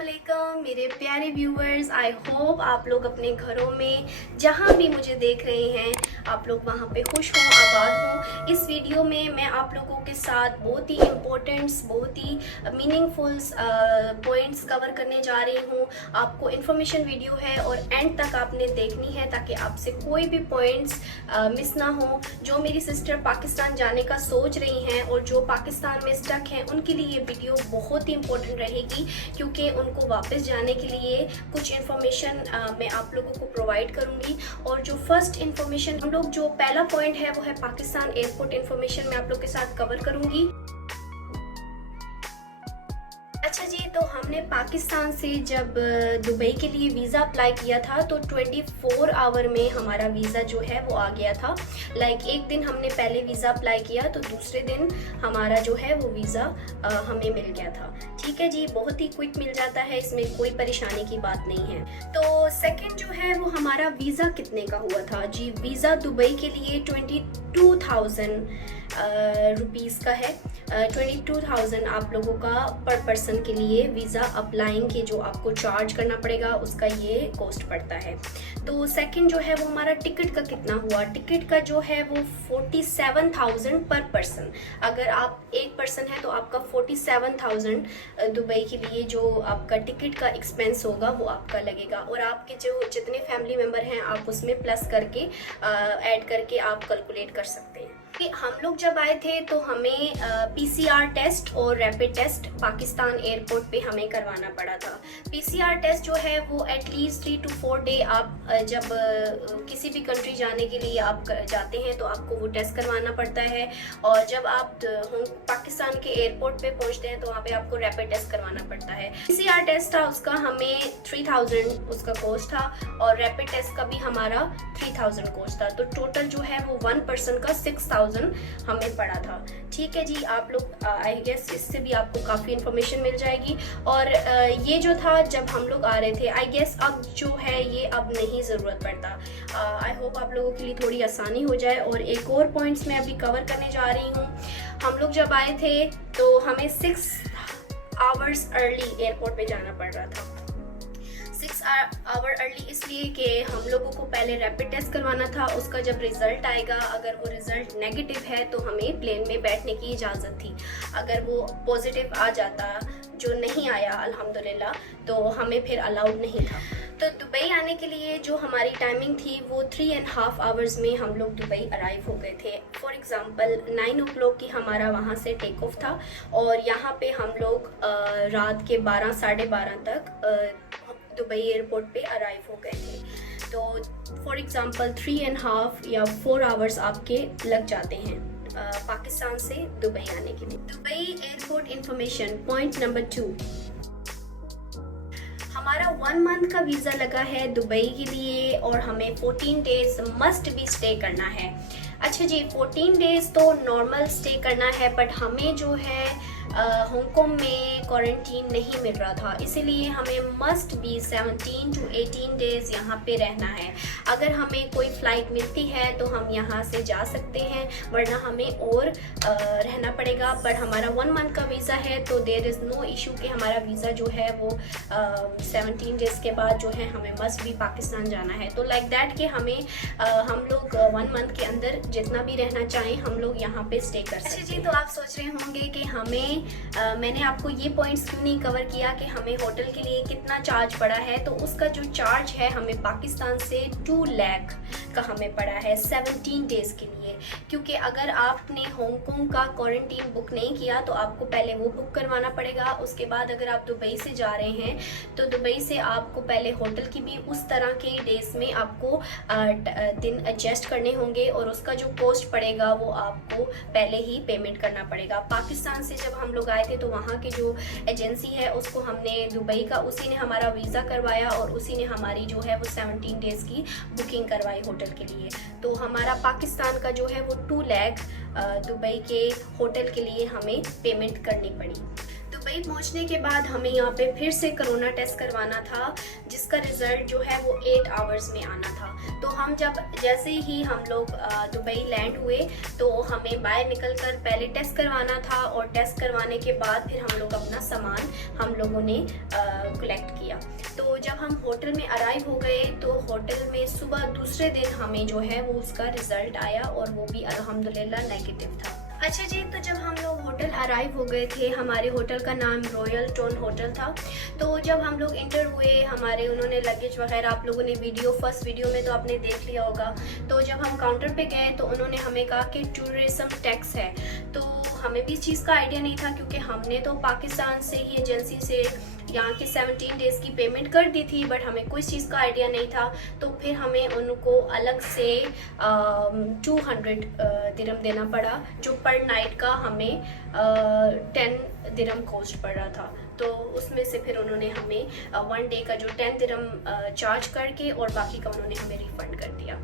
अस्सलामुअलैकुम मेरे प्यारे व्यूवर्स। आई होप आप लोग अपने घरों में जहाँ भी मुझे देख रहे हैं आप लोग वहाँ पे खुश हों, आबाद हों। इस वीडियो में मैं आप लोगों के साथ बहुत ही इम्पोर्टेंट्स, बहुत ही मीनिंगफुल्स पॉइंट्स कवर करने जा रही हूँ। आपको इन्फॉर्मेशन वीडियो है और एंड तक आपने देखनी है ताकि आपसे कोई भी पॉइंट्स मिस ना हो। जो मेरी सिस्टर पाकिस्तान जाने का सोच रही हैं और जो पाकिस्तान में स्टक हैं उनके लिए ये वीडियो बहुत ही इम्पोर्टेंट रहेगी, क्योंकि उनको वापस जाने के लिए कुछ इन्फॉर्मेशन मैं आप लोगों को प्रोवाइड करूंगी। और जो फर्स्ट इन्फॉर्मेशन हम लोग जो पहला पॉइंट है वो है पाकिस्तान एयरपोर्ट इन्फॉर्मेशन मैं आप लोग के साथ कवर करूंगी। अच्छा जी, तो हमने पाकिस्तान से जब दुबई के लिए वीज़ा अप्लाई किया था तो 24 आवर में हमारा वीज़ा जो है वो आ गया था। एक दिन हमने पहले वीज़ा अप्लाई किया तो दूसरे दिन हमारा जो है वो वीज़ा हमें मिल गया था। ठीक है जी, बहुत ही क्विक मिल जाता है, इसमें कोई परेशानी की बात नहीं है। तो सेकंड जो है वो हमारा वीज़ा कितने का हुआ था जी। वीज़ा दुबई के लिए 22,000 रुपीज़ का है। 22,000 आप लोगों का पर पर्सन के लिए वीज़ा अप्लाइंग के जो आपको चार्ज करना पड़ेगा उसका ये कॉस्ट पड़ता है। तो सेकंड जो है वो हमारा टिकट का कितना हुआ। टिकट का जो है वो 47,000 पर पर्सन। अगर आप एक पर्सन है तो आपका 47,000 दुबई के लिए जो आपका टिकट का एक्सपेंस होगा वो आपका लगेगा। और आपके जो जितने फैमिली मेम्बर हैं आप उसमें प्लस करके ऐड करके आप कैलकुलेट कर सकते हैं। हम लोग जब आए थे तो हमें PCR टेस्ट और रैपिड टेस्ट पाकिस्तान एयरपोर्ट पे हमें करवाना पड़ा था। PCR टेस्ट जो है वो एटलीस्ट 3 to 4 डे आप जब किसी भी कंट्री जाने के लिए आप जाते हैं तो आपको वो टेस्ट करवाना पड़ता है। और जब आप पाकिस्तान के एयरपोर्ट पे पहुंचते हैं तो वहाँ पे आपको रैपिड टेस्ट करवाना पड़ता है। PCR टेस्ट था उसका हमें 3,000 उसका कॉस्ट था और रैपिड टेस्ट का भी हमारा 3,000 कॉस्ट था। तो टोटल जो है वो 1 पर्सन का 6,000 हमें पड़ा था। ठीक है जी, आप लोग आई गेस इससे भी आपको काफ़ी इन्फॉर्मेशन मिल जाएगी। और ये जो था जब हम लोग आ रहे थे, आई गेस अब जो है ये अब नहीं ज़रूरत पड़ता। आई होप आप लोगों के लिए थोड़ी आसानी हो जाए। और एक और पॉइंट्स मैं अभी कवर करने जा रही हूँ। हम लोग जब आए थे तो हमें 6 आवर्स अर्ली एयरपोर्ट पे जाना पड़ रहा था। 6 आवर अर्ली इसलिए कि हम लोगों को पहले रैपिड टेस्ट करवाना था। उसका जब रिज़ल्ट आएगा, अगर वो रिज़ल्ट नेगेटिव है तो हमें प्लेन में बैठने की इजाज़त थी। अगर वो पॉजिटिव आ जाता, जो नहीं आया अल्हम्दुलिल्लाह, तो हमें फिर अलाउड नहीं था। तो दुबई आने के लिए जो हमारी टाइमिंग थी वो 3.5 आवर्स में हम लोग दुबई अराइव हो गए थे। फॉर एग्ज़ाम्पल 9 o'clock की हमारा वहाँ से टेक ऑफ था और यहाँ पे हम लोग रात के 12 साढ़े 12 तक दुबई एयरपोर्ट पे अराइव हो गए थे। तो फॉर एग्ज़ाम्पल 3.5 या 4 आवर्स आपके लग जाते हैं पाकिस्तान से दुबई आने के लिए। Dubai airport information point number 2, हमारा 1 मंथ का वीज़ा लगा है दुबई के लिए और हमें 14 डेज मस्ट भी स्टे करना है। अच्छा जी, 14 डेज तो नॉर्मल स्टे करना है, बट हमें जो है हांगकांग में क्वारंटीन नहीं मिल रहा था, इसीलिए हमें मस्ट बी 17 to 18 डेज यहाँ पे रहना है। अगर हमें कोई फ़्लाइट मिलती है तो हम यहाँ से जा सकते हैं, वरना हमें और रहना पड़ेगा। पर हमारा 1 मंथ का वीज़ा है तो देयर इज़ नो इशू कि हमारा वीज़ा जो है वो 17 डेज के बाद जो है हमें मस्ट भी पाकिस्तान जाना है। तो लाइक दैट कि हमें हम लोग 1 मंथ के अंदर जितना भी रहना चाहें हम लोग यहाँ पे स्टे कर सकते हैं। अच्छा जी, तो आप सोच रहे होंगे कि हमें मैंने आपको ये पॉइंट्स क्यों नहीं कवर किया कि हमें होटल के लिए कितना चार्ज पड़ा है। तो उसका जो चार्ज है हमें पाकिस्तान से 2 लाख का हमें पड़ा है 17 डेज़ के लिए। क्योंकि अगर आपने हांगकांग का क्वारंटीन बुक नहीं किया तो आपको पहले वो बुक करवाना पड़ेगा। उसके बाद अगर आप दुबई से जा रहे हैं तो दुबई से आपको पहले होटल की भी उस तरह के डेज़ में आपको दिन एडजस्ट करने होंगे और उसका जो कॉस्ट पड़ेगा वो आपको पहले ही पेमेंट करना पड़ेगा। पाकिस्तान से जब हम लोग आए थे तो वहाँ की जो एजेंसी है उसको हमने दुबई का, उसी ने हमारा वीज़ा करवाया और उसी ने हमारी जो है वो 17 डेज़ की बुकिंग करवाई होटल के लिए। तो हमारा पाकिस्तान का जो है वो 2 लाख दुबई के होटल के लिए हमें पेमेंट करनी पड़ी। दुबई पहुंचने के बाद हमें यहाँ पे फिर से कोरोना टेस्ट करवाना था, जिसका रिज़ल्ट जो है वो 8 आवर्स में आना था। तो हम जब जैसे ही हम लोग दुबई लैंड हुए तो हमें बाहर निकलकर पहले टेस्ट करवाना था, और टेस्ट करवाने के बाद फिर हम लोग अपना सामान हम लोगों ने कलेक्ट किया। तो जब हम होटल में अराइव हो गए तो होटल में सुबह दूसरे दिन हमें जो है वो उसका रिजल्ट आया, और वो भी अल्हम्दुलिल्लाह नेगेटिव था। अच्छा जी, तो जब हम लोग होटल अराइव हो गए थे, हमारे होटल का नाम रॉयल टोन होटल था। तो जब हम लोग इंटर हुए, हमारे उन्होंने लगेज वगैरह, आप लोगों ने फर्स्ट वीडियो में तो आपने देख लिया होगा। तो जब हम काउंटर पे गए तो उन्होंने हमें कहा कि टूरिज्म टैक्स है। तो हमें भी इस चीज़ का आइडिया नहीं था, क्योंकि हमने तो पाकिस्तान से ही एजेंसी से यहाँ के 17 डेज़ की पेमेंट कर दी थी, बट हमें कोई चीज़ का आइडिया नहीं था। तो फिर हमें उनको अलग से 200 दिरहम देना पड़ा, जो पर नाइट का हमें 10 दिरहम कॉस्ट पड़ रहा था। तो उसमें से फिर उन्होंने हमें 1 डे का जो 10 दिरहम चार्ज करके और बाकी का उन्होंने हमें रिफ़ंड कर दिया,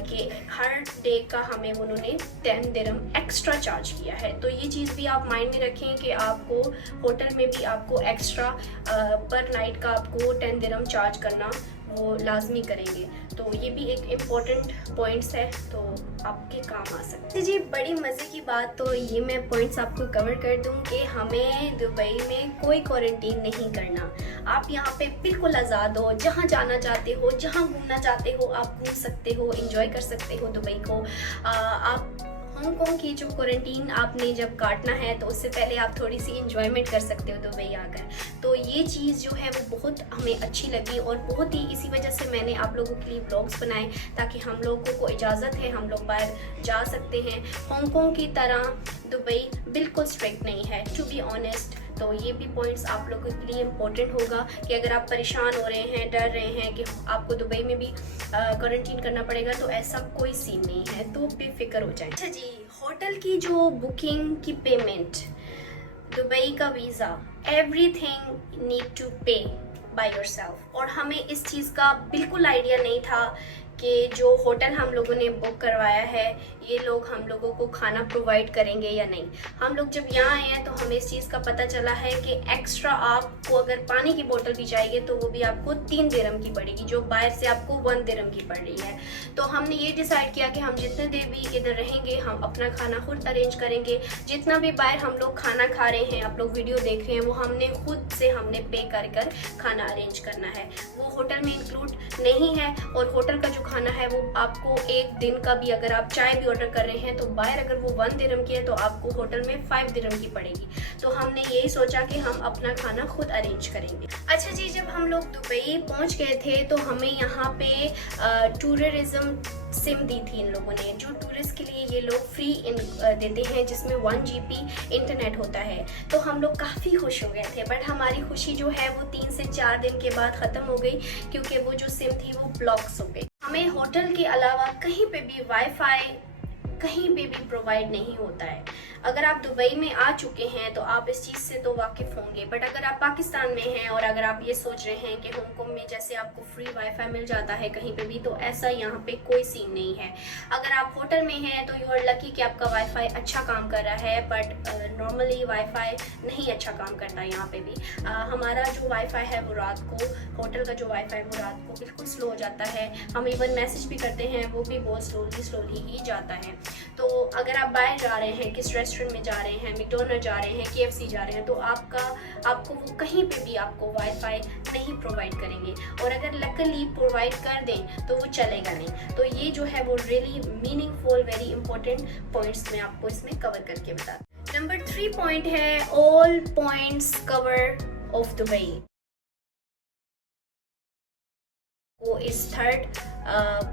कि हर डे का हमें उन्होंने 10 दिरहम एक्स्ट्रा चार्ज किया है। तो ये चीज़ भी आप माइंड में रखें कि आपको होटल में भी आपको एक्स्ट्रा पर नाइट का आपको 10 दिरहम चार्ज करना वो लाजमी करेंगे। तो ये भी एक इम्पॉर्टेंट पॉइंट्स है, तो आपके काम आ सकते हैं। जी, बड़ी मज़े की बात तो ये मैं पॉइंट्स आपको कवर कर दूं कि हमें दुबई में कोई क्वारंटीन नहीं करना। आप यहाँ पे बिल्कुल आज़ाद हो, जहाँ जाना चाहते हो, जहाँ घूमना चाहते हो आप घूम सकते हो, इंजॉय कर सकते हो दुबई को। आप हांगकांग की जो क्वारंटीन आपने जब काटना है तो उससे पहले आप थोड़ी सी इंजॉयमेंट कर सकते हो दुबई आकर। तो ये चीज़ जो है वो बहुत हमें अच्छी लगी, और बहुत ही इसी वजह से मैंने आप लोगों के लिए ब्लॉग्स बनाए, ताकि हम लोगों को इजाज़त है, हम लोग बाहर जा सकते हैं। हांगकांग की तरह दुबई बिल्कुल स्ट्रिक्ट नहीं है, टू बी ऑनेस्ट। तो ये भी पॉइंट्स आप लोगों के लिए इम्पोर्टेंट होगा कि अगर आप परेशान हो रहे हैं, डर रहे हैं कि आपको दुबई में भी क्वारंटीन करना पड़ेगा, तो ऐसा कोई सीन नहीं है, तो बेफिक्र हो जाए। अच्छा जी, होटल की जो बुकिंग की पेमेंट, दुबई का वीज़ा, एवरीथिंग नीड टू पे बाय योरसेल्फ। और हमें इस चीज़ का बिल्कुल आइडिया नहीं था कि जो होटल हम लोगों ने बुक करवाया है ये लोग हम लोगों को खाना प्रोवाइड करेंगे या नहीं। हम लोग जब यहाँ आए हैं तो हमें इस चीज़ का पता चला है कि एक्स्ट्रा आपको अगर पानी की बोतल भी चाहिए तो वो भी आपको 3 दिरहम की पड़ेगी, जो बाहर से आपको 1 दिरहम की पड़ रही है। तो हमने ये डिसाइड किया कि हम जितने देर भी इधर रहेंगे हम अपना खाना खुद अरेंज करेंगे। जितना भी बाहर हम लोग खाना खा रहे हैं, आप लोग वीडियो देख रहे हैं, वो हमने खुद से हमने पे कर खाना अरेंज करना है। वो होटल में इंक्लूड नहीं है, और होटल का जो खाना है वो आपको एक दिन का भी, अगर आप चाय भी ऑर्डर कर रहे हैं तो बाहर अगर वो 1 दिरहम की है तो आपको होटल में 5 दिरहम की पड़ेगी। तो हमने यही सोचा कि हम अपना खाना खुद अरेंज करेंगे। अच्छा जी, जब हम लोग दुबई पहुंच गए थे तो हमें यहाँ पे टूरिज्म सिम दी थी इन लोगों ने, जो टूरिस्ट के लिए ये लोग फ्री देते हैं, जिसमें 1 GB इंटरनेट होता है। तो हम लोग काफ़ी खुश हो गए थे, बट हमारी खुशी जो है वो 3 से 4 दिन के बाद ख़त्म हो गई, क्योंकि वो जो सिम थी वो ब्लॉक्स हो गई। हमें होटल के अलावा कहीं पे भी वाईफाई कहीं पे भी प्रोवाइड नहीं होता है। अगर आप दुबई में आ चुके हैं तो आप इस चीज़ से तो वाकिफ़ होंगे, बट अगर आप पाकिस्तान में हैं और अगर आप ये सोच रहे हैं कि हांगकांग में जैसे आपको फ्री वाईफाई मिल जाता है कहीं पे भी, तो ऐसा यहाँ पे कोई सीन नहीं है। अगर आप होटल में हैं तो यू आर लकी कि आपका वाईफाई अच्छा काम कर रहा है, बट नॉर्मली वाईफाई नहीं अच्छा काम करता यहाँ पे भी। हमारा जो वाईफाई है वो रात को, होटल का जो वाईफाई है वो रात को बिल्कुल स्लो हो जाता है। हम इवन मैसेज भी करते हैं वो भी बहुत स्लोली ही जाता है। तो अगर आप बाहर जा रहे हैं, किस रेस्टोरेंट में जा रहे हैं, मैकडॉनल्ड जा रहे हैं, KFC जा रहे हैं, तो आपको वो कहीं पे भी आपको वाईफाई नहीं प्रोवाइड करेंगे, और अगर लकीली प्रोवाइड कर दें तो वो चलेगा नहीं। तो ये जो है वो really meaningful, very important points मैं आपको इसमें कवर करके बता दूँ। नंबर 3 पॉइंट है all points cover of Dubai. वो इस थर्ड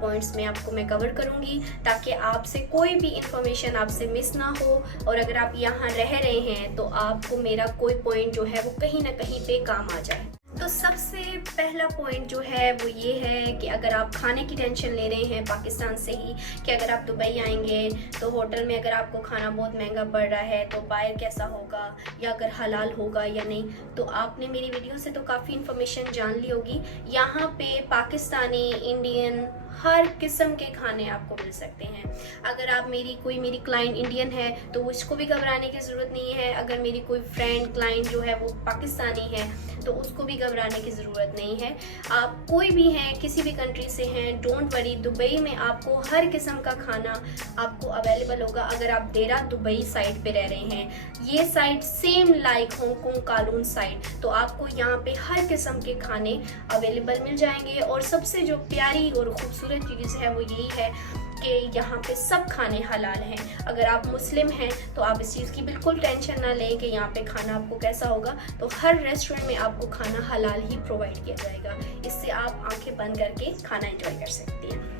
पॉइंट्स में आपको मैं कवर करूंगी, ताकि आपसे कोई भी इंफॉर्मेशन आपसे मिस ना हो, और अगर आप यहाँ रह रहे हैं तो आपको मेरा कोई पॉइंट जो है वो कहीं ना कहीं पे काम आ जाए। तो सबसे पहला पॉइंट जो है वो ये है कि अगर आप खाने की टेंशन ले रहे हैं पाकिस्तान से ही, कि अगर आप दुबई आएंगे तो होटल में अगर आपको खाना बहुत महंगा पड़ रहा है तो बाहर कैसा होगा, या अगर हलाल होगा या नहीं, तो आपने मेरी वीडियो से तो काफ़ी इन्फॉर्मेशन जान ली होगी। यहाँ पे पाकिस्तानी, इंडियन, हर किस्म के खाने आपको मिल सकते हैं। अगर आप मेरी क्लाइंट इंडियन है तो उसको भी घबराने की ज़रूरत नहीं है। अगर मेरी कोई फ्रेंड क्लाइंट जो है वो पाकिस्तानी है तो उसको भी घबराने की ज़रूरत नहीं है। आप कोई भी हैं, किसी भी कंट्री से हैं, डोंट वरी, दुबई में आपको हर किस्म का खाना आपको अवेलेबल होगा। अगर आप देरा दुबई साइड पे रह रहे हैं, ये side same like Hong Kong Kowloon side, तो आपको यहाँ पे हर किस्म के खाने अवेलेबल मिल जाएंगे। और सबसे जो प्यारी और ख़ूबसूरत चीज़ है वो यही है कि यहाँ पे सब खाने हलाल हैं। अगर आप मुस्लिम हैं तो आप इस चीज़ की बिल्कुल टेंशन ना लें कि यहाँ पे खाना आपको कैसा होगा, तो हर रेस्टोरेंट में आपको खाना हलाल ही प्रोवाइड किया जाएगा। इससे आप आंखें बंद करके खाना एंजॉय कर सकती हैं।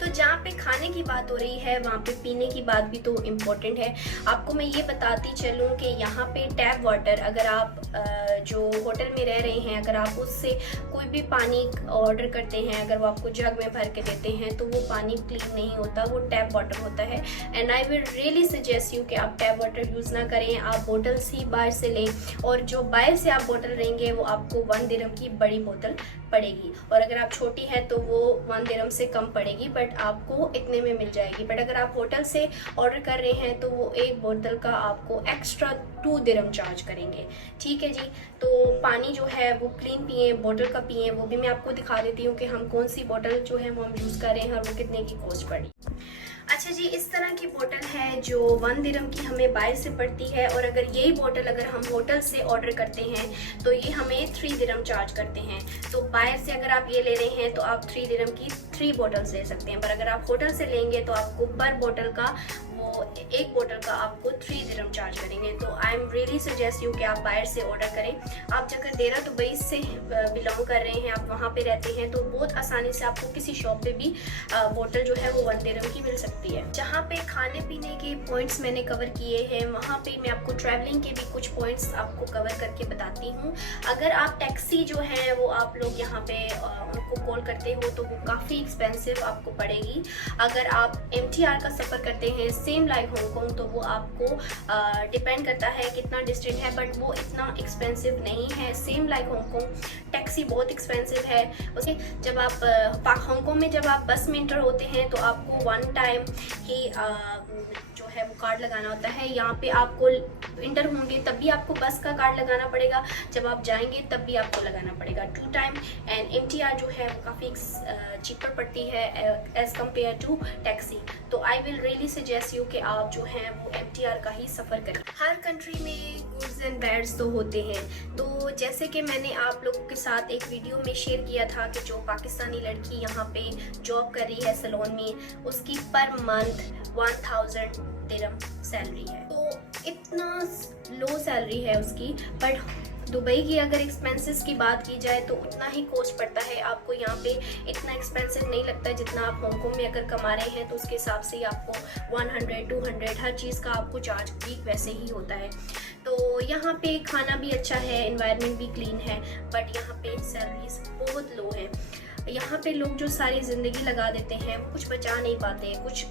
तो जहाँ पे खाने की बात हो रही है वहाँ पे पीने की बात भी तो इम्पोर्टेंट है। आपको मैं ये बताती चलूँ कि यहाँ पे टैप वाटर, अगर आप जो होटल में रह रहे हैं, अगर आप उससे कोई भी पानी ऑर्डर करते हैं, अगर वो आपको जग में भर के देते हैं तो वो पानी क्लीन नहीं होता, वो टैप वाटर होता है। And I will really suggest you कि आप टैप वाटर यूज़ ना करें, आप बोटल्स ही बाहर से लें। और जो बाहर से आप बोतल लेंगे वो आपको 1 दिरहम की बड़ी बोतल पड़ेगी, और अगर आप छोटी है तो वो 1 दिरहम से कम पड़ेगी, बट आपको इतने में मिल जाएगी। बट अगर आप होटल से ऑर्डर कर रहे हैं तो वो एक बोतल का आपको एक्स्ट्रा 2 दिरहम चार्ज करेंगे। ठीक है जी। तो पानी जो है वो क्लीन पिए, बोतल का पिए। वो भी मैं आपको दिखा देती हूँ कि हम कौन सी बोतल जो है वो हम यूज़ कर रहे हैं और वो कितने की कॉस्ट पड़ी। अच्छा जी, इस तरह की बोतल है जो 1 दिरहम की हमें बाहर से पड़ती है, और अगर यही बोतल अगर हम होटल से ऑर्डर करते हैं तो ये हमें 3 दिरहम चार्ज करते हैं। तो बाहर से अगर आप ये ले रहे हैं तो आप 3 दिरहम की 3 बोतल्स ले सकते हैं, पर अगर आप होटल से लेंगे तो आपको पर बोतल का एक बोतल का आपको 3 दिरहम चार्ज करेंगे। तो I am really suggest you कि आप बाहर से ऑर्डर करें। आप अगर देरा दुबई से बिलोंग कर रहे हैं, आप वहाँ पे रहते हैं, तो बहुत आसानी से आपको किसी शॉप पे भी बोतल जो है वो 1 दिरहम की मिल सकती है। जहाँ पे खाने पीने के पॉइंट्स मैंने कवर किए हैं, वहाँ पे मैं आपको ट्रैवलिंग के भी कुछ पॉइंट्स आपको कवर करके बताती हूँ। अगर आप टैक्सी जो है वो आप लोग यहाँ पे उनको कॉल करते हो तो वो काफ़ी एक्सपेंसिव आपको पड़ेगी। अगर आप MTR का सफ़र करते हैं सेम लाइक हांगकांग, तो वो आपको डिपेंड करता है कितना डिस्टेंस है, बट वो इतना एक्सपेंसिव नहीं है। सेम लाइक हांगकांग टैक्सी बहुत एक्सपेंसिव है। उसके जब आप हांगकांग में जब आप बस में इंटर होते हैं तो आपको 1 टाइम ही जो है वो कार्ड लगाना होता है। यहाँ पे आपको इंटर होंगे तब भी आपको बस का कार्ड लगाना पड़ेगा, जब आप जाएंगे तब भी आपको लगाना पड़ेगा 2 टाइम। एंड MTR जो है वो काफ़ी चीपर पड़ती है एज़ कम्पेयर टू टैक्सी। तो I will really suggest you कि आप जो है वो MTR का ही सफ़र करें। हर कंट्री में गुड्स एंड बैड्स तो होते हैं। तो जैसे कि मैंने आप लोगों के साथ एक वीडियो में शेयर किया था कि जो पाकिस्तानी लड़की यहाँ पे जॉब कर रही है सैलून में, उसकी पर मंथ 1000 दिरहम सैलरी है। तो इतना लो सैलरी है उसकी, बट दुबई की अगर एक्सपेंसेस की बात की जाए तो उतना ही कॉस्ट पड़ता है आपको। यहाँ पे इतना एक्सपेंसिव नहीं लगता जितना आप हांगकांग में अगर कमा रहे हैं, तो उसके हिसाब से आपको 100 200 हर चीज़ का आपको चार्ज भी वैसे ही होता है। तो यहाँ पे खाना भी अच्छा है, एनवायरनमेंट भी क्लीन है, बट यहाँ पे सैलरीज बहुत लो है। यहाँ पे लोग जो सारी ज़िंदगी लगा देते हैं, कुछ बचा नहीं पाते, कुछ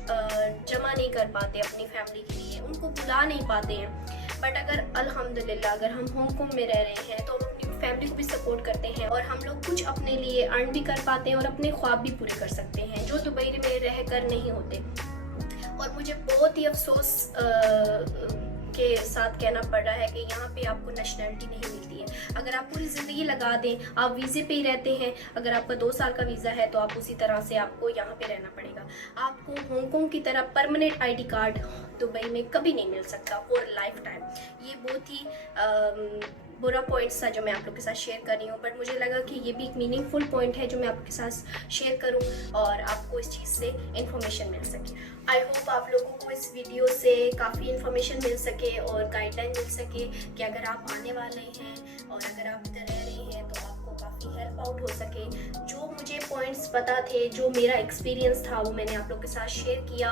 जमा नहीं कर पाते अपनी फैमिली के लिए, उनको बुला नहीं पाते हैं। बट अगर अल्हम्दुलिल्लाह अगर हम हांगकांग में रह रहे हैं तो हम अपनी फैमिली को भी सपोर्ट करते हैं, और हम लोग कुछ अपने लिए अर्न भी कर पाते हैं और अपने ख्वाब भी पूरे कर सकते हैं जो दुबई में रह कर नहीं होते। और मुझे बहुत ही अफसोस के साथ कहना पड़ रहा है कि यहाँ पे आपको नेशनलिटी नहीं मिलती है। अगर आप पूरी ज़िंदगी लगा दें, आप वीज़े पे ही रहते हैं, अगर आपका 2 साल का वीज़ा है तो आप उसी तरह से आपको यहाँ पे रहना पड़ेगा। आपको हांगकांग की तरह परमानेंट ID कार्ड दुबई में कभी नहीं मिल सकता फॉर लाइफ टाइम। ये बहुत ही बुरा पॉइंट्स था जो मैं आप लोग के साथ शेयर कर रही हूँ, बट मुझे लगा कि ये भी एक मीनिंगफुल पॉइंट है जो मैं आपके साथ शेयर करूँ और आपको इस चीज़ से इन्फॉर्मेशन मिल सके। आई होप आप लोगों को इस वीडियो से काफ़ी इन्फॉर्मेशन मिल सके और गाइडलाइन मिल सके कि अगर आप आने वाले हैं और अगर आप इधर रह रहे हैं तो आपको काफ़ी हेल्प आउट हो सके। जो मुझे पॉइंट्स पता थे, जो मेरा एक्सपीरियंस था, वो मैंने आप लोग के साथ शेयर किया।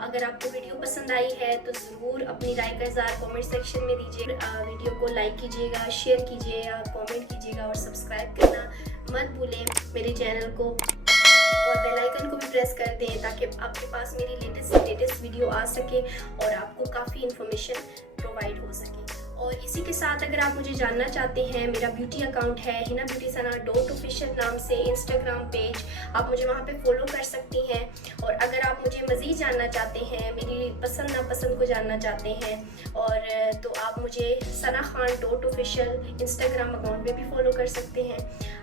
अगर आपको वीडियो पसंद आई है तो ज़रूर अपनी राय का इज़हार कमेंट सेक्शन में दीजिए। वीडियो को लाइक कीजिएगा, शेयर कीजिएगा, कमेंट कीजिएगा और सब्सक्राइब करना मत भूलें मेरे चैनल को, और बेल आइकन को भी प्रेस कर दें ताकि आपके पास मेरी लेटेस्ट वीडियो आ सके और आपको काफ़ी इन्फॉर्मेशन प्रोवाइड हो सके। और और इसी के साथ अगर आप मुझे जानना चाहते हैं, मेरा ब्यूटी अकाउंट है हिना ब्यूटी सना .official नाम से इंस्टाग्राम पेज, आप मुझे वहाँ पे फॉलो कर सकती हैं। और अगर आप मुझे मज़ीद जानना चाहते हैं, मेरी पसंद नापसंद को जानना चाहते हैं, और तो आप मुझे Sana Khan .official Instagram account पे भी फॉलो कर सकते हैं।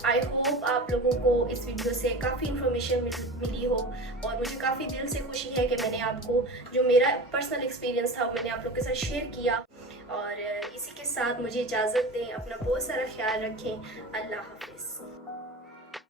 आई होप आप लोगों को इस वीडियो से काफ़ी इन्फॉर्मेशन मिली हो, और मुझे काफ़ी दिल से खुशी है कि मैंने आपको जो मेरा पर्सनल एक्सपीरियंस था मैंने आप लोग के साथ शेयर किया। और इसी के साथ मुझे इजाज़त दें, अपना बहुत सारा ख्याल रखें। अल्लाह हाफिज़।